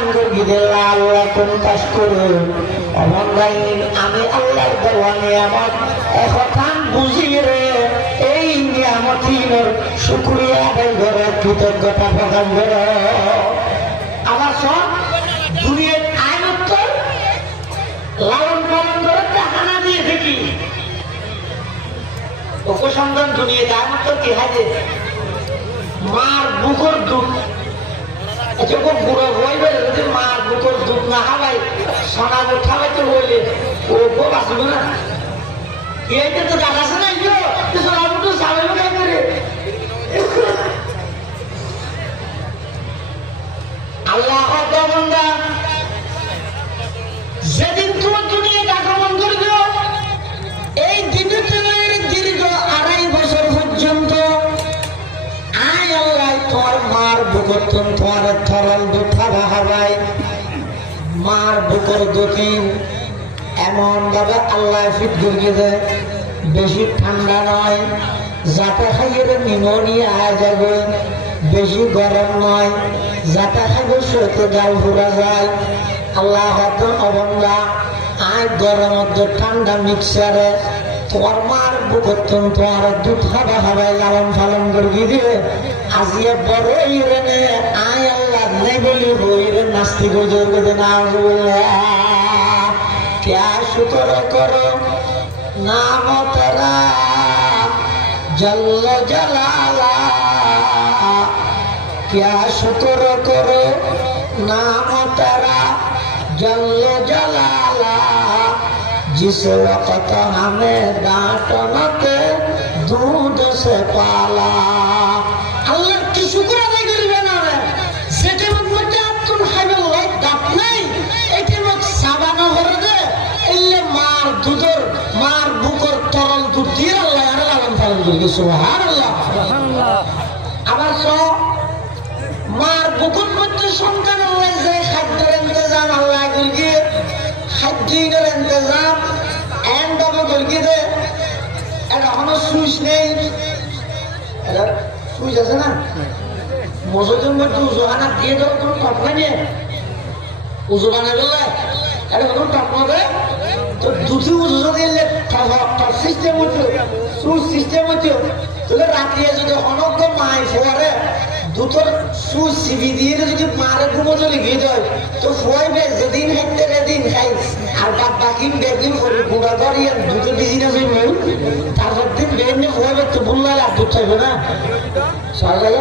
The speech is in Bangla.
বাগান করি দিল্লা আল্লাহ কোন কাজ করে অমন গাইন আমি আল্লাহর দেওয়া নিয়ামত এখন বুঝি রে এই নিয়ামতির শুকরিয়া আদায় করে কৃতজ্ঞতা প্রকাশ করে আমার সব দুনিয়ার আইনত লালন পালন করে টাকা না দিয়ে দেখি উপসন্ধান দুনিয়া আইনত কি হাজে মার বুকর দুধ যখন বুড়ো বই বেড়ে যদি মার বুকর দুধ না খাওয়াই সোনা দুধ খাওয়াইতে বললে ও বাঁচবে না এইটা তো দাদা আছে না সোনা বুটো সামনে খাই করে আল্লাহ বন্দা যেদিন তোমার দুনিয়াতে আগমন করবে এই দিনের দীর্ঘ 2.5 বছর পর্যন্ত আয় আল্লাহ তোমার মার বুকর তোমার তরল দুধ খাওয়া হবাই মার বুকর দুদিন এমন ভাবে আল্লাহ ফিট করিয়ে দেয় বেশি ঠান্ডা নয় যাতে খাইয়ে নিমোনিয়া আয় যাবে বেশি গরম নয় যাতে খাইবে সইতে গাল ঘুরা যায় আল্লাহ হয়তো অবন্ধা আয় গরম ঠান্ডা মিক্সারে তোমার মার বুকতন তোমার দুধ খাবা খাবাই লালন পালন করিয়ে দিয়ে আজিয়ে বড় ইরেনে আয় আল্লাহ নেই বলি বইরে নাস্তি গুজর না বলে क्या शुक्र करो नाम तेरा जल्ल जलाला क्या शुक्र करो नाम तेरा जल्ल जलाला जिस वक्त हमें डांटने के दूध से पाला अल्लाह की शुक्र अदा करिबे ना रे सेटे मत तुम खाइबे लाइक दाप नहीं एटे मत साबाना करे दे इल्ले मार दुधर मार बुकर तरल दुध দিয়ে আল্লাহ আর লালন পালন করে সুবহানাল্লাহ সুবহানাল্লাহ আবার সো মার বুকর মধ্যে সন্তান আল্লাহ যে খাদ্যের ইন্তজাম আল্লাহ করিয়ে খাদ্যের ইন্তজাম এন্ড অফ করিয়ে দে এটা কোনো সুইচ নেই এটা সুইচ আছে না মসজিদের মধ্যে উজুখানা দিয়ে দাও কোনো কথা নেই উজু বানাবে এটা কোনো টপনা দেয় তো দুটি উজু যদি সিস্টেম হচ্ছে সুইচ সিস্টেম হচ্ছে তাহলে রাত্রে যদি অনগ্য মাই ফোয়ারে দুটোর সুইচ সিবি দিয়ে যদি মারে ঘুমো চলে গিয়ে যায় তো ফোয়াইবে যেদিন খাইতে দিন খাই আর বাকি বেদিন গুঁড়া করিয়ে দুটো বিজিনেস তারপর দিন বেদিনে ফোয়াইবে তো ভুল লাগে আর দুধ চাইবে না সবাই